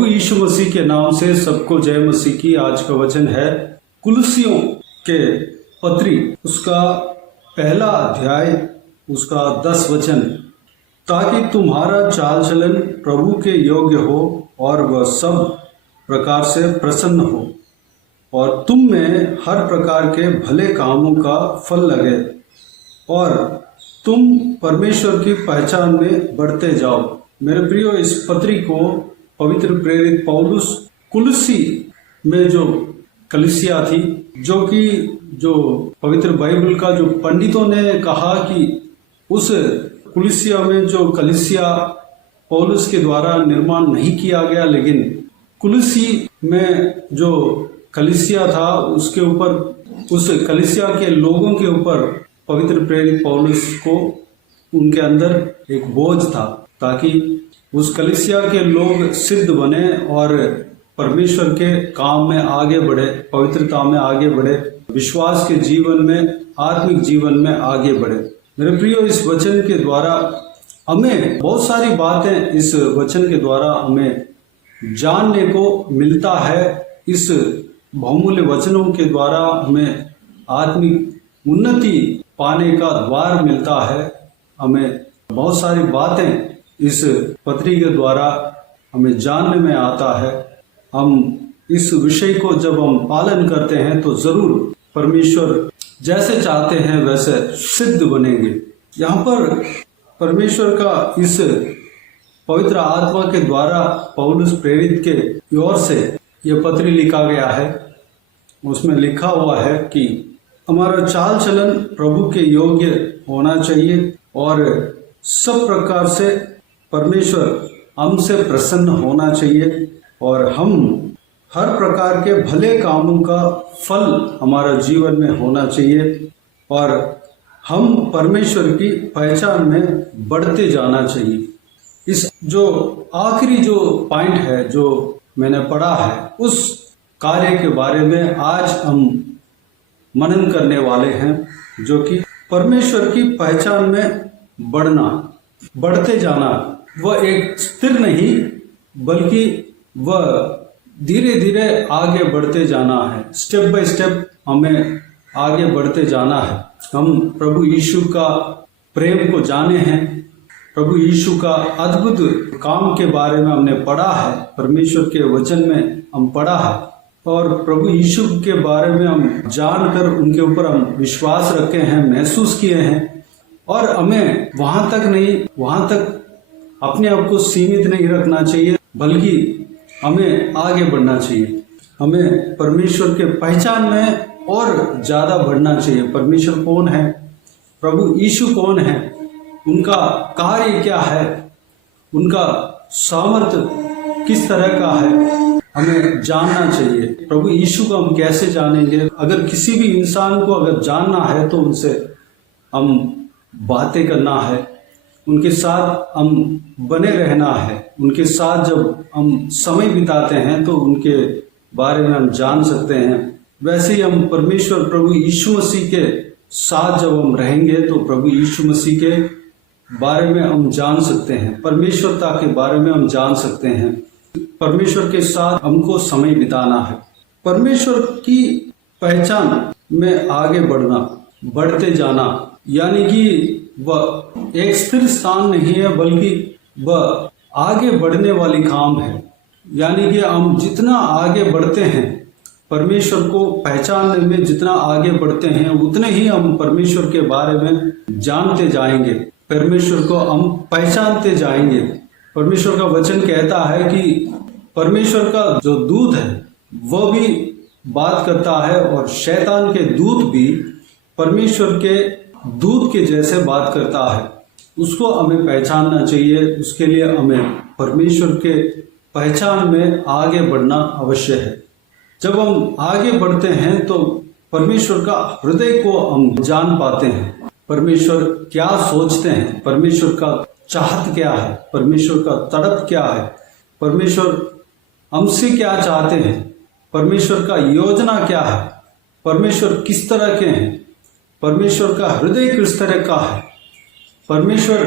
प्रभु यीशु मसीह के नाम से सबको जय मसीह की। आज का वचन है कुलुस्सियों के पत्री, उसका पहला अध्याय, उसका 10 वचन। ताकि तुम्हारा चाल चलन प्रभु के योग्य हो और वह सब प्रकार से प्रसन्न हो और तुम में हर प्रकार के भले कामों का फल लगे और तुम परमेश्वर की पहचान में बढ़ते जाओ। मेरे प्रियो, इस पत्री को पवित्र प्रेरित पौलुस कुलुस्सी में जो कलीसिया थी, जो पवित्र बाइबल का जो पंडितों ने कहा कि उस कुलुस्सिया में जो कलीसिया पौलुस के द्वारा निर्माण नहीं किया गया, लेकिन कुलुस्सी में जो कलीसिया था उसके ऊपर, उस कलीसिया के लोगों के ऊपर पवित्र प्रेरित पौलुस को उनके अंदर एक बोझ था, ताकि उस कलीसिया के लोग सिद्ध बने और परमेश्वर के काम में आगे बढ़े, पवित्रता में आगे बढ़े, विश्वास के जीवन में, आत्मिक जीवन में आगे बढ़े। मेरे प्रियो, इस वचन के द्वारा हमें बहुत सारी बातें, इस वचन के द्वारा हमें जानने को मिलता है। इस बहुमूल्य वचनों के द्वारा हमें आत्मिक उन्नति पाने का द्वार मिलता है। हमें बहुत सारी बातें इस पत्री के द्वारा हमें जानने में आता है। हम इस विषय को जब हम पालन करते हैं तो जरूर परमेश्वर जैसे चाहते हैं वैसे सिद्ध बनेंगे। यहाँ पर परमेश्वर का इस पवित्र आत्मा के द्वारा पौलुस प्रेरित के ओर से यह पत्री लिखा गया है। उसमें लिखा हुआ है कि हमारा चाल चलन प्रभु के योग्य होना चाहिए और सब प्रकार से परमेश्वर हमसे प्रसन्न होना चाहिए और हम हर प्रकार के भले कामों का फल हमारा जीवन में होना चाहिए और हम परमेश्वर की पहचान में बढ़ते जाना चाहिए। इस जो आखिरी जो पॉइंट है जो मैंने पढ़ा है, उस कार्य के बारे में आज हम मनन करने वाले हैं, जो कि परमेश्वर की पहचान में बढ़ना, बढ़ते जाना। वह एक स्थिर नहीं बल्कि वह धीरे धीरे आगे बढ़ते जाना है। स्टेप बाय स्टेप हमें आगे बढ़ते जाना है। हम प्रभु यीशु का प्रेम को जाने हैं, प्रभु यीशु का अद्भुत काम के बारे में हमने पढ़ा है, परमेश्वर के वचन में हम पढ़ा है और प्रभु यीशु के बारे में हम जानकर उनके ऊपर हम विश्वास रखे हैं, महसूस किए हैं। और हमें वहां तक अपने आप को सीमित नहीं रखना चाहिए, बल्कि हमें आगे बढ़ना चाहिए। हमें परमेश्वर के पहचान में और ज्यादा बढ़ना चाहिए। परमेश्वर कौन है, प्रभु यीशु कौन है, उनका कार्य क्या है, उनका सामर्थ्य किस तरह का है, हमें जानना चाहिए। प्रभु यीशु को हम कैसे जानेंगे? अगर किसी भी इंसान को अगर जानना है तो उनसे हम बातें करना है, उनके साथ हम बने रहना है। उनके साथ जब हम समय बिताते हैं तो उनके बारे में हम जान सकते हैं। वैसे ही हम परमेश्वर प्रभु यीशु मसीह के साथ जब हम रहेंगे तो प्रभु यीशु मसीह के बारे में हम जान सकते हैं, परमेश्वरता के बारे में हम जान सकते हैं। परमेश्वर के साथ हमको समय बिताना है। परमेश्वर की पहचान में आगे बढ़ना, बढ़ते जाना, यानी कि वह एक स्थिर स्थान नहीं है बल्कि वह आगे बढ़ने वाली काम है। यानी कि हम जितना आगे बढ़ते हैं, परमेश्वर को पहचानने में जितना आगे बढ़ते हैं, उतने ही हम परमेश्वर के बारे में जानते जाएंगे, परमेश्वर को हम पहचानते जाएंगे। परमेश्वर का वचन कहता है कि परमेश्वर का जो दूत है वह भी बात करता है और शैतान के दूत भी परमेश्वर के दूत के जैसे बात करता है। उसको हमें पहचानना चाहिए। उसके लिए हमें परमेश्वर के पहचान में आगे बढ़ना अवश्य है। जब हम आगे बढ़ते हैं तो परमेश्वर का हृदय को हम जान पाते हैं। परमेश्वर क्या सोचते हैं, परमेश्वर का चाहत क्या है, परमेश्वर का तड़प क्या है, परमेश्वर हमसे क्या चाहते हैं, परमेश्वर का योजना क्या है, परमेश्वर किस तरह के हैं, परमेश्वर का हृदय किस तरह का है, परमेश्वर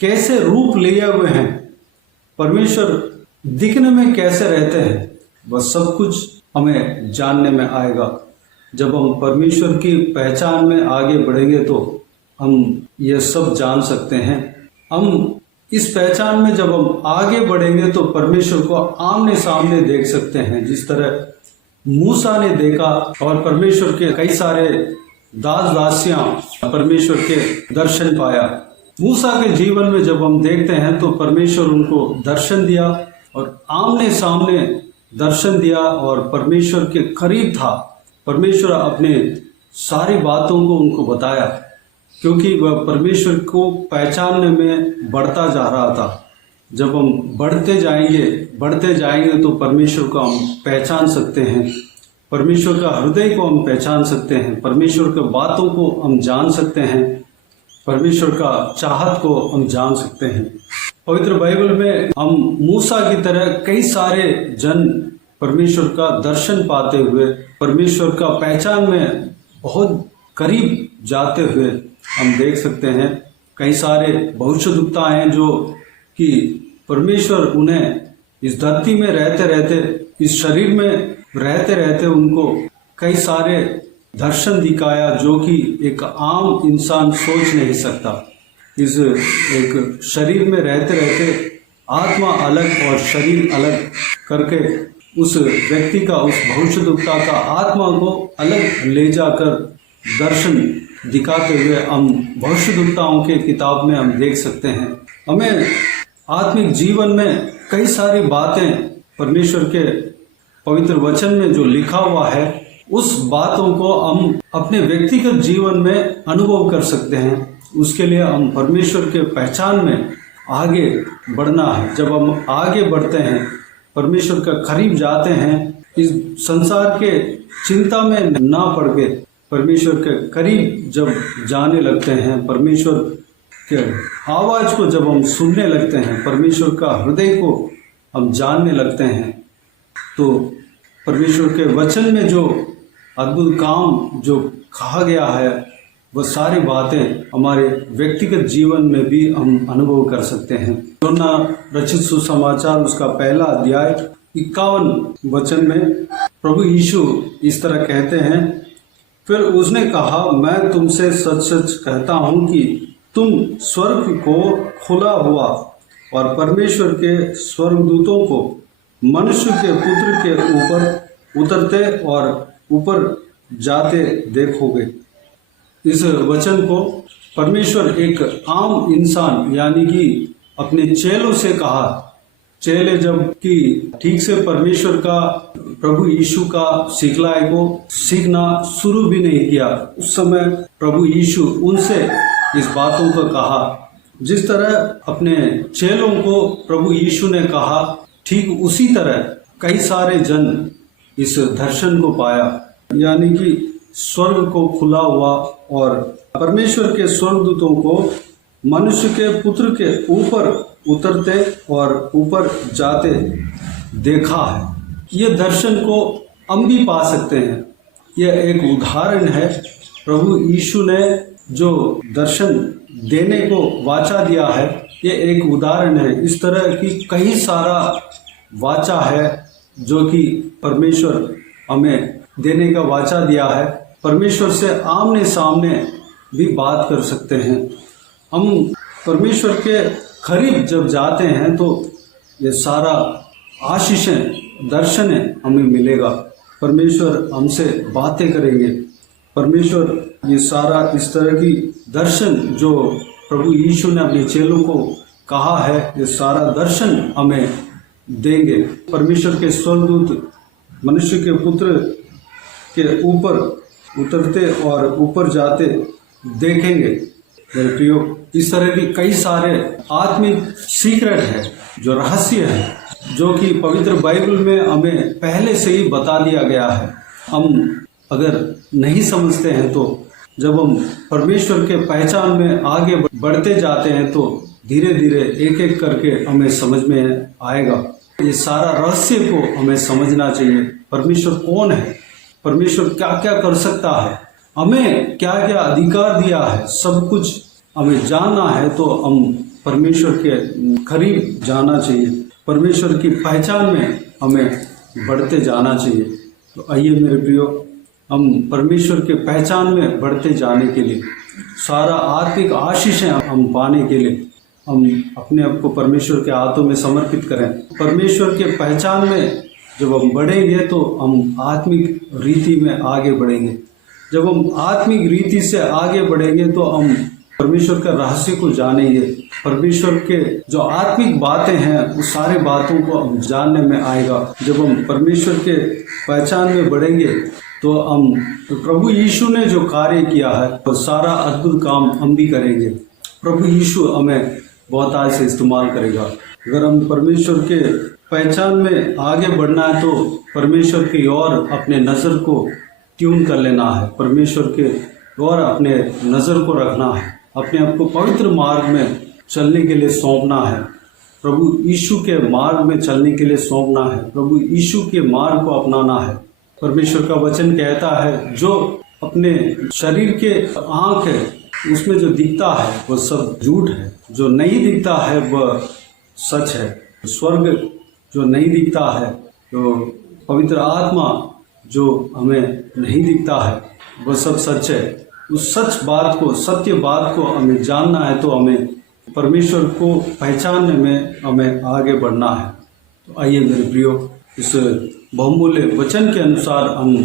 कैसे रूप लिए हुए हैं, परमेश्वर दिखने में कैसे रहते हैं वह सब कुछ हमें जानने में आएगा। जब हम परमेश्वर की पहचान में आगे बढ़ेंगे तो हम ये सब जान सकते हैं। हम इस पहचान में जब हम आगे बढ़ेंगे तो परमेश्वर को आमने सामने देख सकते हैं। जिस तरह मूसा ने देखा और परमेश्वर के कई सारे दास दासियां परमेश्वर के दर्शन पाया। मूसा के जीवन में जब हम देखते हैं तो परमेश्वर उनको दर्शन दिया और आमने सामने दर्शन दिया और परमेश्वर के करीब था। परमेश्वर अपने सारी बातों को उनको बताया क्योंकि वह परमेश्वर को पहचानने में बढ़ता जा रहा था। जब हम बढ़ते जाएंगे तो परमेश्वर को हम पहचान सकते हैं, परमेश्वर का हृदय को हम पहचान सकते हैं, परमेश्वर के बातों को हम जान सकते हैं, परमेश्वर का चाहत को हम जान सकते हैं। पवित्र बाइबल में हम मूसा की तरह कई सारे जन परमेश्वर का दर्शन पाते हुए, परमेश्वर का पहचान में बहुत करीब जाते हुए हम देख सकते हैं। कई सारे भविष्यद्वक्ता हैं जो कि परमेश्वर उन्हें इस धरती में रहते रहते, इस शरीर में रहते रहते उनको कई सारे दर्शन दिखाया जो कि एक आम इंसान सोच नहीं सकता। इस एक शरीर में रहते रहते आत्मा अलग और शरीर अलग करके उस व्यक्ति का, उस भविष्यद्वक्ता का आत्मा को अलग ले जाकर दर्शन दिखाते हुए हम भविष्यद्वक्ताओं के किताब में हम देख सकते हैं। हमें आत्मिक जीवन में कई सारी बातें परमेश्वर के पवित्र वचन में जो लिखा हुआ है उस बातों को हम अपने व्यक्तिगत जीवन में अनुभव कर सकते हैं। उसके लिए हम परमेश्वर के पहचान में आगे बढ़ना है। जब हम आगे बढ़ते हैं, परमेश्वर के करीब जाते हैं, इस संसार के चिंता में ना पड़ के परमेश्वर के करीब जब जाने लगते हैं, परमेश्वर के आवाज को जब हम सुनने लगते हैं, परमेश्वर का हृदय को हम जानने लगते हैं, तो परमेश्वर के वचन में जो अद्भुत काम जो कहा गया है वह सारी बातें हमारे व्यक्तिगत जीवन में भी हम अनुभव कर सकते हैं। यूहन्ना रचित सुसमाचार उसका पहला अध्याय 51 वचन में प्रभु यीशु इस तरह कहते हैं, फिर उसने कहा, मैं तुमसे सच सच कहता हूं कि तुम स्वर्ग को खुला हुआ और परमेश्वर के स्वर्गदूतों को मनुष्य के पुत्र के ऊपर उतरते और ऊपर जाते देखोगे। इस वचन को परमेश्वर एक आम इंसान यानी कि अपने चेलों से कहा। चेले जब कि ठीक से परमेश्वर का, प्रभु यीशु का सिखलाए को सीखना शुरू भी नहीं किया, उस समय प्रभु यीशु उनसे इस बातों को कहा। जिस तरह अपने चेलों को प्रभु यीशु ने कहा, ठीक उसी तरह कई सारे जन इस दर्शन को पाया, यानी कि स्वर्ग को खुला हुआ और परमेश्वर के स्वर्गदूतों को मनुष्य के पुत्र के ऊपर उतरते और ऊपर जाते देखा है। ये दर्शन को हम भी पा सकते हैं। यह एक उदाहरण है। प्रभु यीशु ने जो दर्शन देने को वाचा दिया है, ये एक उदाहरण है। इस तरह की कई सारा वाचा है जो कि परमेश्वर हमें देने का वाचा दिया है। परमेश्वर से आमने सामने भी बात कर सकते हैं। हम परमेश्वर के करीब जब जाते हैं तो ये सारा आशीषें, दर्शन हमें मिलेगा। परमेश्वर हमसे बातें करेंगे। परमेश्वर ये सारा इस तरह की दर्शन जो प्रभु यीशु ने अपने चेलों को कहा है, ये सारा दर्शन हमें देंगे। परमेश्वर के स्वर्गदूत मनुष्य के पुत्र के ऊपर उतरते और ऊपर जाते देखेंगे। मेरे प्रियो, इस तरह की कई सारे आत्मिक सीक्रेट है, जो रहस्य है, जो कि पवित्र बाइबल में हमें पहले से ही बता दिया गया है। हम अगर नहीं समझते हैं तो जब हम परमेश्वर के पहचान में आगे बढ़ते जाते हैं तो धीरे धीरे एक एक करके हमें समझ में आएगा। ये सारा रहस्य को हमें समझना चाहिए। परमेश्वर कौन है, परमेश्वर क्या क्या कर सकता है, हमें क्या क्या अधिकार दिया है, सब कुछ हमें जानना है तो हम परमेश्वर के करीब जाना चाहिए। परमेश्वर की पहचान में हमें बढ़ते जाना चाहिए। तो आइए मेरे प्रियो, हम परमेश्वर के पहचान में बढ़ते जाने के लिए, सारा आत्मिक आशीषें हम पाने के लिए हम अपने आप को परमेश्वर के हाथों में समर्पित करें। परमेश्वर के पहचान में जब हम बढ़ेंगे तो हम आत्मिक रीति में आगे बढ़ेंगे। जब हम आत्मिक रीति से आगे बढ़ेंगे तो हम परमेश्वर के रहस्य को जानेंगे। परमेश्वर के जो आत्मिक बातें हैं उस सारे बातों को हम जानने में आएगा। जब हम परमेश्वर के पहचान में बढ़ेंगे तो प्रभु यीशु ने जो कार्य किया है वो सारा अद्भुत काम हम भी करेंगे। प्रभु यीशु हमें बहुत आज से इस्तेमाल करेगा। अगर हम परमेश्वर के पहचान में आगे बढ़ना है तो परमेश्वर की ओर अपने नज़र को ट्यून कर लेना है, परमेश्वर के ओर अपने नज़र को रखना है, अपने आप को पवित्र मार्ग में चलने के लिए सौंपना है, प्रभु यीशु के मार्ग में चलने के लिए सौंपना है, प्रभु यीशु के मार्ग को अपनाना है। परमेश्वर का वचन कहता है जो अपने शरीर के आँख है उसमें जो दिखता है वो सब झूठ है, जो नहीं दिखता है वह सच है। स्वर्ग जो नहीं दिखता है, तो पवित्र आत्मा जो हमें नहीं दिखता है वह सब सच है। उस सच बात को, सत्य बात को हमें जानना है तो हमें परमेश्वर को पहचानने में हमें आगे बढ़ना है। तो आइए मेरे प्रियो, इस बहुमूल्य वचन के अनुसार हम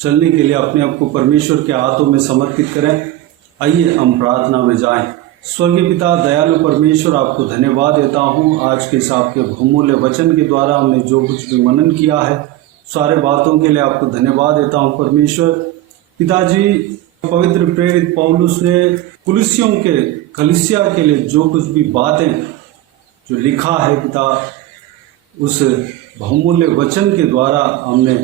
चलने के लिए अपने आप को परमेश्वर के हाथों में समर्पित करें। आइए हम प्रार्थना में जाएं। स्वर्गीय पिता, दयालु परमेश्वर, आपको धन्यवाद देता हूँ आज के इस आपके बहुमूल्य वचन के द्वारा हमने जो कुछ भी मनन किया है सारे बातों के लिए आपको धन्यवाद देता हूँ परमेश्वर। पिताजी, पवित्र प्रेरित पौलुस ने कुलिसियों के कलीसिया के लिए जो कुछ भी बातें जो लिखा है पिता, उस बहुमूल्य वचन के द्वारा हमने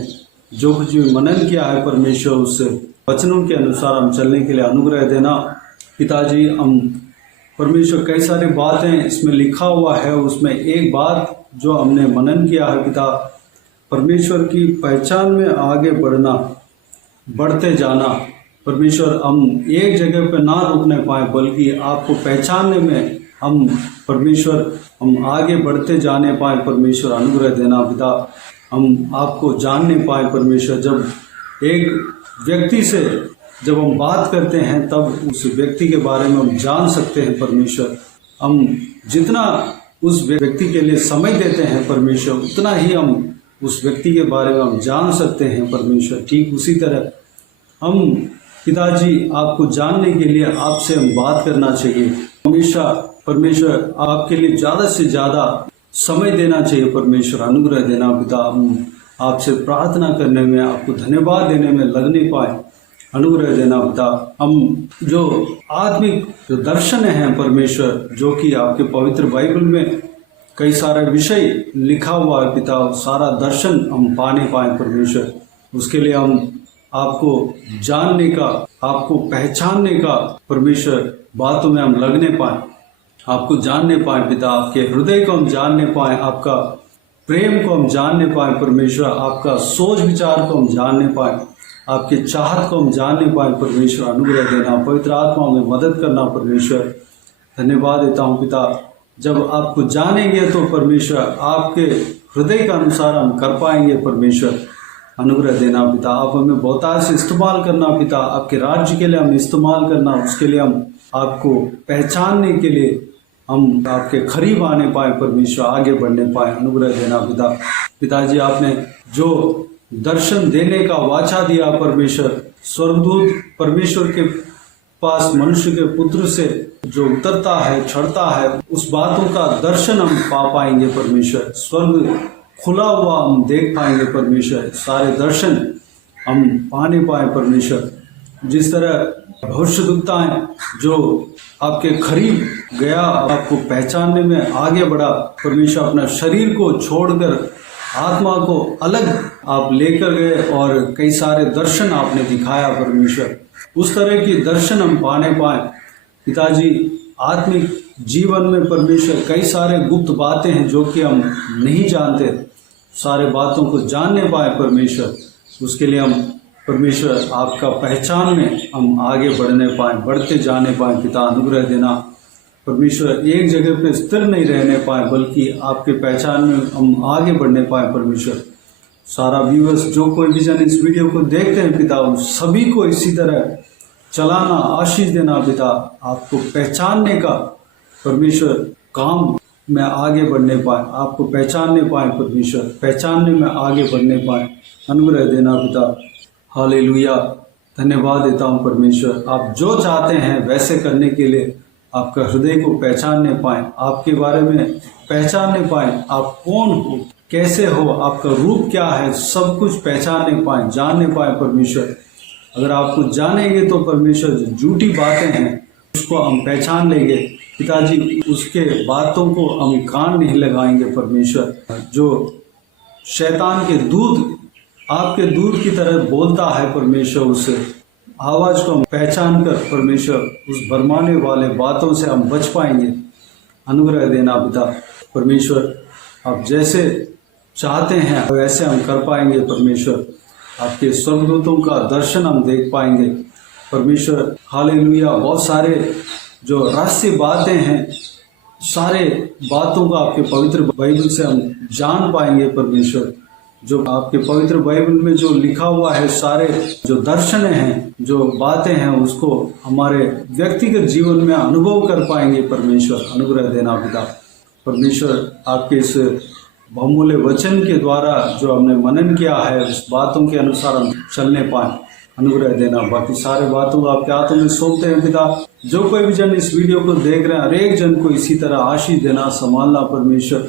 जो कुछ भी मनन किया है परमेश्वर, उस वचनों के अनुसार हम चलने के लिए अनुग्रह देना। पिताजी, हम परमेश्वर कई सारी बातें इसमें लिखा हुआ है, उसमें एक बात जो हमने मनन किया है पिता, परमेश्वर की पहचान में आगे बढ़ना, बढ़ते जाना। परमेश्वर, हम एक जगह पर ना रुकने पाए बल्कि आपको पहचानने में हम परमेश्वर हम आगे बढ़ते जाने पाए परमेश्वर, अनुग्रह देना पिता। हम आपको जानने पाए परमेश्वर। जब एक व्यक्ति से जब हम बात करते हैं तब उस व्यक्ति के बारे में हम जान सकते हैं परमेश्वर। हम जितना उस व्यक्ति के लिए समय देते हैं परमेश्वर, उतना ही हम उस व्यक्ति के बारे में हम जान सकते हैं परमेश्वर। ठीक उसी तरह हम पिताजी आपको जानने के लिए आपसे हम बात करना चाहिए। हमेशा परमेश्वर आपके लिए ज़्यादा से ज़्यादा समय देना चाहिए परमेश्वर, अनुग्रह देना पिता। हम आपसे प्रार्थना करने में, आपको धन्यवाद देने में लगने पाए, अनुग्रह देना पिता। हम जो आत्मिक जो दर्शन हैं परमेश्वर, जो कि आपके पवित्र बाइबल में कई सारे विषय लिखा हुआ है पिता, सारा दर्शन हम पाने पाए परमेश्वर। उसके लिए हम आपको जानने का, आपको पहचानने का परमेश्वर बातों में हम लगने पाए, आपको जानने पाए पिता, आपके हृदय को हम जानने पाए, आपका प्रेम को हम जानने पाए परमेश्वर, आपका सोच विचार को हम जानने पाए, आपके चाहत को हम जानने पाए परमेश्वर, अनुग्रह देना। पवित्र आत्मा में मदद करना परमेश्वर। धन्यवाद देता हूँ पिता। जब आपको जानेंगे तो परमेश्वर आपके हृदय के अनुसार हम कर पाएंगे परमेश्वर, अनुग्रह देना पिता। आप हमें बहुतायत से इस्तेमाल करना पिता, आपके राज्य के लिए हम इस्तेमाल करना, उसके लिए हम आपको पहचानने के लिए हम आपके करीब आने पाए परमेश्वर, आगे बढ़ने पाए, अनुग्रह देना पिता। पिताजी, आपने जो दर्शन देने का वाचा दिया परमेश्वर, स्वर्गदूत परमेश्वर के पास मनुष्य के पुत्र से जो उतरता है, चढ़ता है, उस बातों का दर्शन हम पा पाएंगे परमेश्वर। स्वर्ग खुला हुआ हम देख पाएंगे परमेश्वर, सारे दर्शन हम पाने पाए परमेश्वर। जिस तरह भविष्यद्वक्ताएं जो आपके करीब गया, आपको पहचानने में आगे बढ़ा परमेश्वर, अपना शरीर को छोड़कर आत्मा को अलग आप लेकर गए और कई सारे दर्शन आपने दिखाया परमेश्वर। उस तरह की दर्शन हम पाने पाए पिताजी। आत्मिक जीवन में परमेश्वर कई सारे गुप्त बातें हैं जो कि हम नहीं जानते, सारे बातों को जानने पाए परमेश्वर। उसके लिए हम परमेश्वर आपका पहचान में हम आगे बढ़ने पाए, बढ़ते जाने पाए पिता, अनुग्रह देना। परमेश्वर एक जगह पे स्थिर नहीं रहने पाए, बल्कि आपके पहचान में हम आगे बढ़ने पाए। परमेश्वर सारा व्यूअर्स जो कोई भी जन इस वीडियो को देखते हैं पिता, उन सभी को इसी तरह चलाना, आशीष देना पिता, आपको पहचानने का परमेश्वर काम में आगे बढ़ने पाए, आपको पहचानने पाए परमेश्वर, पहचानने में आगे बढ़ने पाए, अनुग्रह देना पिता। हालेलुया, धन्यवाद देता हूँ परमेश्वर, आप जो चाहते हैं वैसे करने के लिए आपका हृदय को पहचानने पाए, आपके बारे में पहचानने पाए, आप कौन हो, कैसे हो, आपका रूप क्या है, सब कुछ पहचानने पाए, जानने पाए परमेश्वर। अगर आप कुछ जानेंगे तो परमेश्वर जो झूठी बातें हैं उसको हम पहचान लेंगे पिताजी, उसके बातों को हम कान नहीं लगाएंगे परमेश्वर। जो शैतान के दूध आपके दूध की तरह बोलता है परमेश्वर, उस आवाज को हम पहचान कर परमेश्वर उस भरमाने वाले बातों से हम बच पाएंगे। अनुग्रह देना पिता परमेश्वर, आप जैसे चाहते हैं वैसे हम कर पाएंगे परमेश्वर। आपके स्वर्गदूतों का दर्शन हम देख पाएंगे परमेश्वर। हालेलुया, बहुत सारे जो रहस्य बातें हैं, सारे बातों का आपके पवित्र बाइबल से हम जान पाएंगे परमेश्वर। जो आपके पवित्र बाइबल में जो लिखा हुआ है, सारे जो दर्शन हैं, जो बातें हैं, उसको हमारे व्यक्तिगत जीवन में अनुभव कर पाएंगे परमेश्वर। अनुग्रह देना पिता परमेश्वर, आपके इस बहुमूल्य वचन के द्वारा जो हमने मनन किया है, उस बातों के अनुसार हम चलने पाए, अनुग्रह देना। बाकी सारे बातों को आपके हाथों में सौंपते हैं पिता। जो कोई भी जन इस वीडियो को देख रहे हैं, हर एक जन को इसी तरह आशीष देना, संभालना परमेश्वर,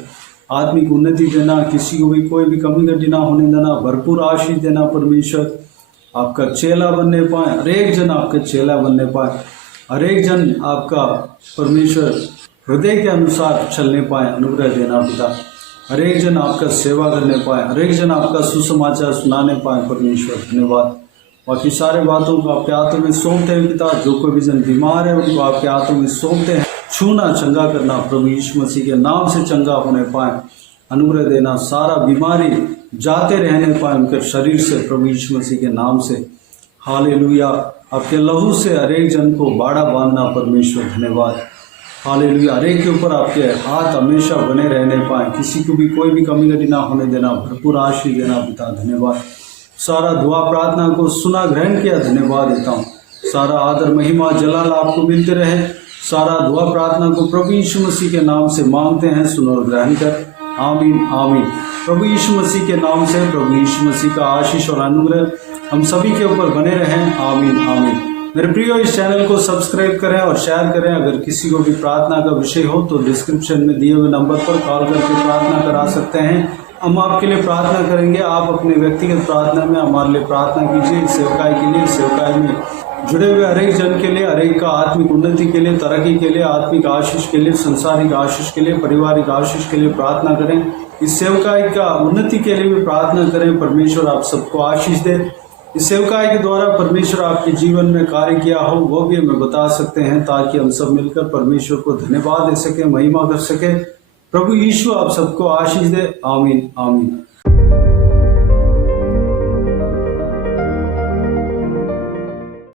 आत्मिक उन्नति देना, किसी को भी कोई भी कमी घटी ना होने देना, भरपूर आशीष देना परमेश्वर। आपका चेला बनने पाए, हर एक जन आपका चेला बनने पाए, हर एक जन आपका परमेश्वर हृदय के अनुसार चलने पाए, अनुग्रह देना पिता। हर एक जन आपका सेवा करने पाए, हर एक जन आपका सुसमाचार सुनाने पाए परमेश्वर। धन्यवाद। बाकी सारे बातों को आपके हाथों में सौंपते हैं पिता। जो कोई भी जन बीमार है उनको आपके हाथों में सौंपते हैं। छूना, चंगा करना, प्रभु यीशु मसीह के नाम से चंगा होने पाए, अनुग्रह देना। सारा बीमारी जाते रहने पाए उनके शरीर से, प्रभु यीशु मसीह के नाम से। हालेलुया, आपके लहू से हर एक जन को बाड़ा बांधना परमेश्वर। धन्यवाद। हालेलुया, हर एक के ऊपर आपके हाथ हमेशा बने रहने पाए, किसी को भी कोई भी कमी घटी ना होने देना, भरपूर आशीष देना पिता। धन्यवाद। सारा दुआ प्रार्थना को सुना, ग्रहण किया, धन्यवाद देता हूँ। सारा आदर महिमा जलाल आपको मिलते रहे। सारा दुआ प्रार्थना को प्रभु यीशु मसीह के नाम से मांगते हैं, सुनो और ग्रहण कर। आमीन आमीन। प्रभु यीशु मसीह के नाम से प्रभु यीशु मसीह का आशीष और अनुग्रह हम सभी के ऊपर बने रहें। आमीन आमीन। मेरे प्रियो, इस चैनल को सब्सक्राइब करें और शेयर करें। अगर किसी को भी प्रार्थना का विषय हो तो डिस्क्रिप्शन में दिए हुए नंबर पर कॉल करके प्रार्थना करा सकते हैं। हम आपके लिए प्रार्थना करेंगे। आप अपने व्यक्तिगत प्रार्थना में हमारे लिए प्रार्थना कीजिए। सेवकाई के लिए, सेवकाई में जुड़े हुए हर एक जन के लिए, हर एक का आत्मिक उन्नति के लिए, तरक्की के लिए, आत्मिक आशीष के लिए, संसारिक आशीष के लिए, पारिवारिक आशीष के लिए प्रार्थना करें। इस सेवकाई का उन्नति के लिए भी प्रार्थना करें। परमेश्वर आप सबको आशीष दे। इस सेवकाई के द्वारा परमेश्वर आपके जीवन में कार्य किया हो वो भी हमें बता सकते हैं, ताकि हम सब मिलकर परमेश्वर को धन्यवाद दे सके, महिमा कर सके। प्रभु यीशु आप सबको आशीष दे। आमीन आमीन।